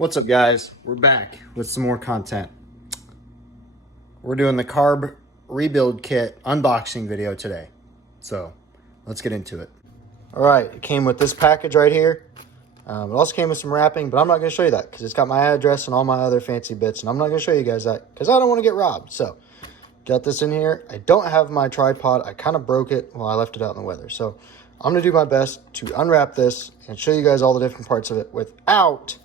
What's up, guys? We're back with some more content. We're doing the carb rebuild kit unboxing video today. So let's get into it. All right, it came with this package right here. It also came with some wrapping, but I'm not going to show you that because it's got my address and all my other fancy bits, and I'm not going to show you guys that because I don't want to get robbed. So got this in here. I don't have my tripod. I kind of broke it while I left it out in the weather. So I'm going to do my best to unwrap this and show you guys all the different parts of it without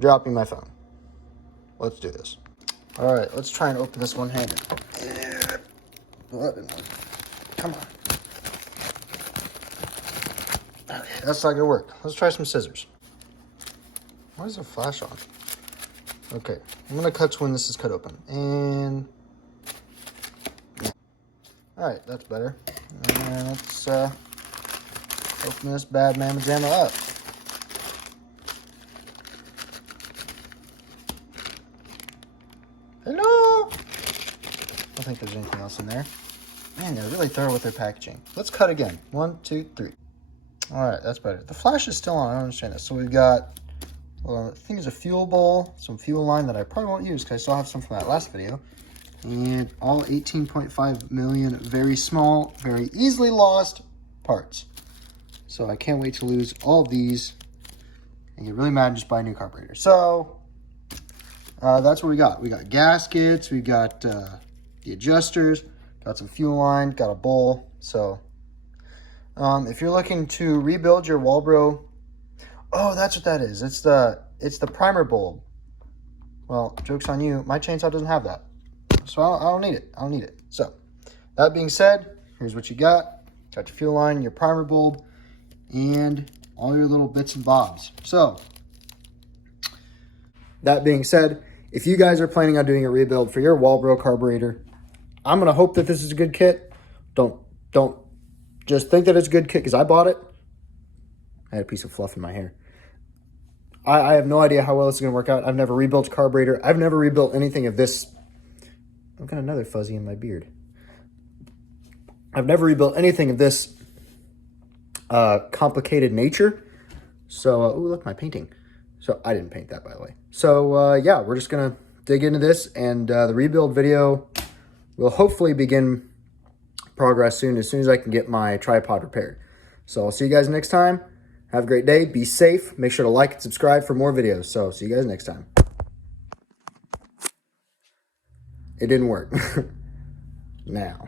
dropping my phone. Let's do this. All right, let's try and open this one-handed. Come on. Okay, that's not gonna work. Let's try some scissors. Why is there a flash on? Okay, I'm gonna cut to when this is cut open. And all right, that's better. And let's open this bad mamma jamma up. Hello! I don't think there's anything else in there. Man, they're really thorough with their packaging. Let's cut again. 1, 2, 3. All right, that's better. The flash is still on. I don't understand this. So we've got, I think it's a fuel bowl, some fuel line that I probably won't use because I still have some from that last video. And all 18.5 million very small, very easily lost parts. So I can't wait to lose all of these and get really mad and just buy a new carburetor. So that's what we got. We got gaskets, we got the adjusters, got some fuel line, got a bowl. So if you're looking to rebuild your Walbro, oh, that's what that is. It's the primer bulb. Well, joke's on you. My chainsaw doesn't have that. So I don't need it. I don't need it. So that being said, here's what you got. Got your fuel line, your primer bulb, and all your little bits and bobs. So that being said, if you guys are planning on doing a rebuild for your Walbro carburetor, I'm going to hope that this is a good kit. Don't just think that it's a good kit because I bought it. I had a piece of fluff in my hair. I have no idea how well this is going to work out. I've never rebuilt a carburetor. I've never rebuilt anything of this. I've got another fuzzy in my beard. I've never rebuilt anything of this complicated nature. So, oh, look, my painting. So I didn't paint that, by the way. So yeah, we're just gonna dig into this, and the rebuild video will hopefully begin progress soon as I can get my tripod repaired. So I'll see you guys next time. Have a great day. Be safe. Make sure to like and subscribe for more videos. So see you guys next time. It didn't work. Now.